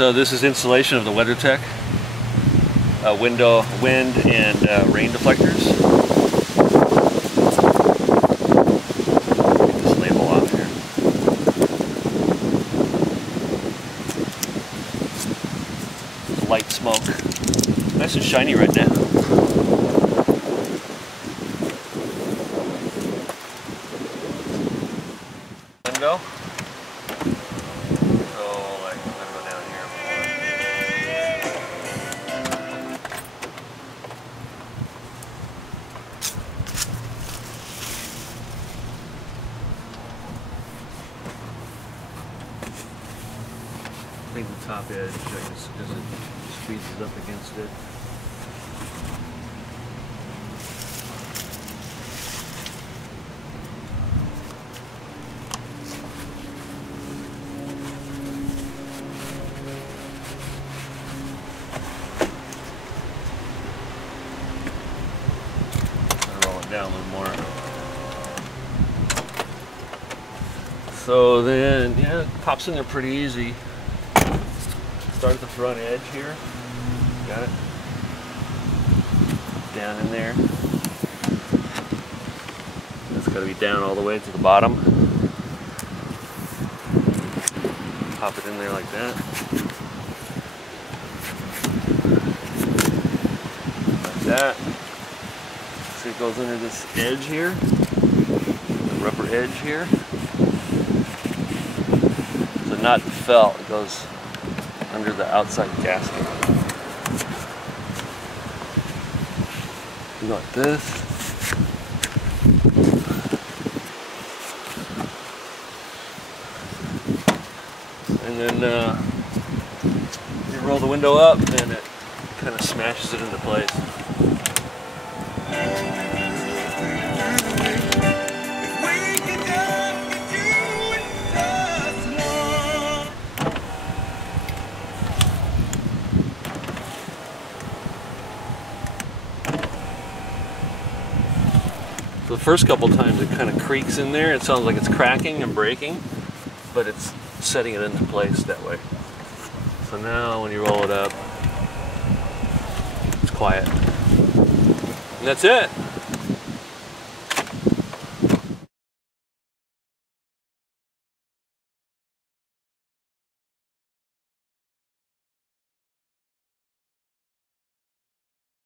So this is installation of the WeatherTech wind and rain deflectors. Get this label off here. Light smoke. Nice and shiny right now. Window. I think the top edge, because it squeezes up against it. Roll it down a little more. So then, yeah, it pops in there pretty easy. Start at the front edge here. Got it? Down in there. It's got to be down all the way to the bottom. Pop it in there like that. Like that. So it goes under this edge here. The rubber edge here. So not the felt, it goes under the outside gasket. Like this. And then you roll the window up and it kind of smashes it into place. So the first couple times it kind of creaks in there. It sounds like it's cracking and breaking, but it's setting it into place that way. So now when you roll it up, it's quiet. And that's it.